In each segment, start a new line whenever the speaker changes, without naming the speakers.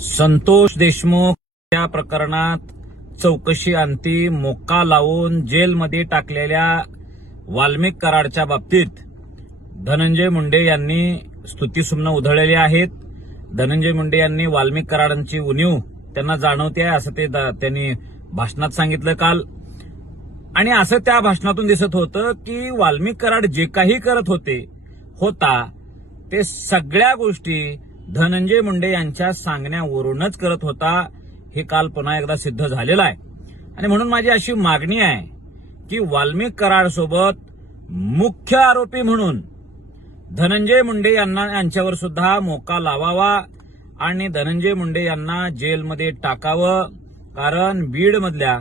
संतोष देशमुख या प्रकरणात चौकशी अंती मोक्का लावून जेलमध्ये टाकलेल्या वाल्मिक कराडच्या बाबतीत धनंजय मुंडे यांनी स्तुतीसुमनं उधळलेली आहेत. धनंजय मुंडे यांनी वाल्मिक कराडांची उणीव त्यांना जाणवते आहे असं ते दा- त्यांनी भाषणात सांगितलं काल. आणि असं त्या भाषणातून दिसत होतं की वाल्मिक कराड जे काही करत होते होता ते सगळ्या गोष्टी धनंजय मुंडे यांच्या सांगण्यावरूनच करत होता हे काल पुन्हा एकदा सिद्ध झालेलं आहे. आणि म्हणून माझी अशी मागणी आहे की वाल्मिक कराड सोबत मुख्य आरोपी म्हणून धनंजय मुंडे यांना यांच्यावर सुद्धा मोका लावावा आणि धनंजय मुंडे यांना जेलमध्ये टाकावं कारण बीडमधल्या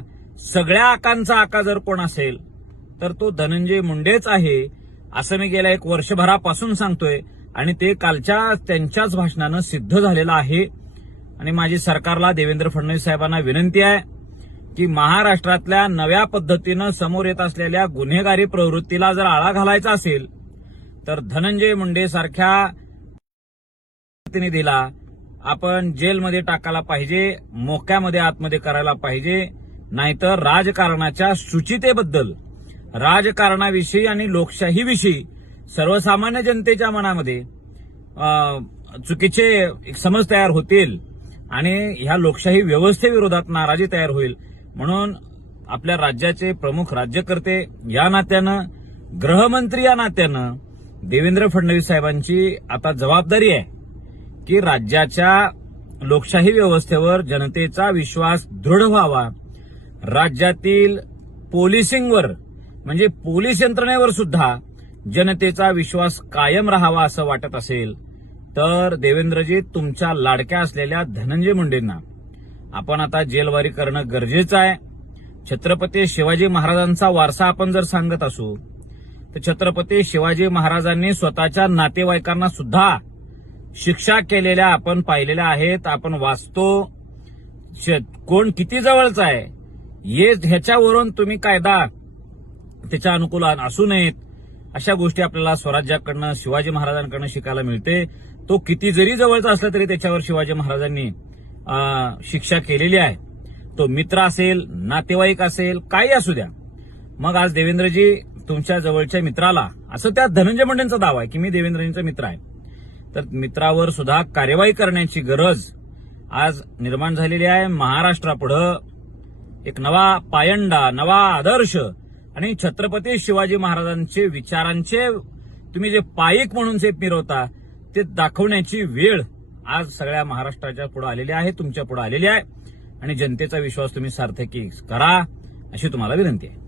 सगळ्या आकांचा आका जर कोण असेल तर तो धनंजय मुंडेच आहे असं मी गेल्या एक वर्षभरापासून सांगतोय. आणि ते कालच्या त्यांच्याच भाषणानं सिद्ध झालेलं आहे. आणि माझी सरकारला देवेंद्र फडणवीस साहेबांना विनंती आहे की महाराष्ट्रातल्या नव्या पद्धतीनं समोर येत असलेल्या गुन्हेगारी प्रवृत्तीला जर आळा घालायचा असेल तर धनंजय मुंडे सारख्या प्रतिनिधीला आपण जेलमध्ये टाकायला पाहिजे मोक्यामध्ये आतमध्ये करायला पाहिजे नाहीतर राजकारणाच्या शुचितेबद्दल राजकारणाविषयी आणि लोकशाहीविषयी सर्वसामान्य जनतेच्या मनामध्ये चुकीचे एक समज तयार होतील आणि ह्या लोकशाही व्यवस्थेविरोधात नाराजी तयार होईल. म्हणून आपल्या राज्याचे प्रमुख राज्यकर्ते या नात्यानं गृहमंत्री या नात्यानं देवेंद्र फडणवीस साहेबांची आता जबाबदारी आहे की राज्याच्या लोकशाही व्यवस्थेवर जनतेचा विश्वास दृढ व्हावा. राज्यातील पोलिसिंगवर म्हणजे पोलीस यंत्रणेवर सुद्धा जनतेचा विश्वास कायम राहावा असं वाटत असेल तर देवेंद्रजी तुमच्या लाडक्या असलेल्या धनंजय मुंडेंना. आपण आता जेलवारी करणं गरजेचं आहे. छत्रपती शिवाजी महाराजांचा वारसा आपण जर सांगत असू तर छत्रपती शिवाजी महाराजांनी स्वतःच्या नातेवाईकांना सुद्धा शिक्षा केलेल्या आपण पाहिलेल्या आहेत आपण वाचतो. श- कोण किती जवळचा आहे ये ह्याच्यावरून तुम्ही कायदा त्याच्या अनुकूल असू नयेत. अशा गोष्टी आपल्याला स्वराज्याकडनं शिवाजी महाराजांकडनं शिकायला मिळते. तो किती जरी जवळचा असला तरी त्याच्यावर शिवाजी महाराजांनी शिक्षा केलेली आहे. तो मित्र असेल नातेवाईक असेल काही असू द्या. मग आज देवेंद्रजी तुमच्या जवळच्या मित्राला असं त्या धनंजय मुंडेंचा दावा आहे की मी देवेंद्रजींचा मित्र आहे. तर मित्रावर सुद्धा कार्यवाही करण्याची गरज आज निर्माण झालेली आहे. महाराष्ट्रापुढं एक नवा पायंडा नवा आदर्श आणि छत्रपती शिवाजी महाराजांचे विचारांचे तुम्ही जे पायिक म्हणून जे मिरवता ते दाखवण्याची वेळ आज सगळ्या महाराष्ट्राच्या पुढे आलेली आहे तुमच्यापुढे आलेली आहे. आणि जनतेचा विश्वास तुम्ही सार्थकी करा अशी तुम्हाला विनंती आहे.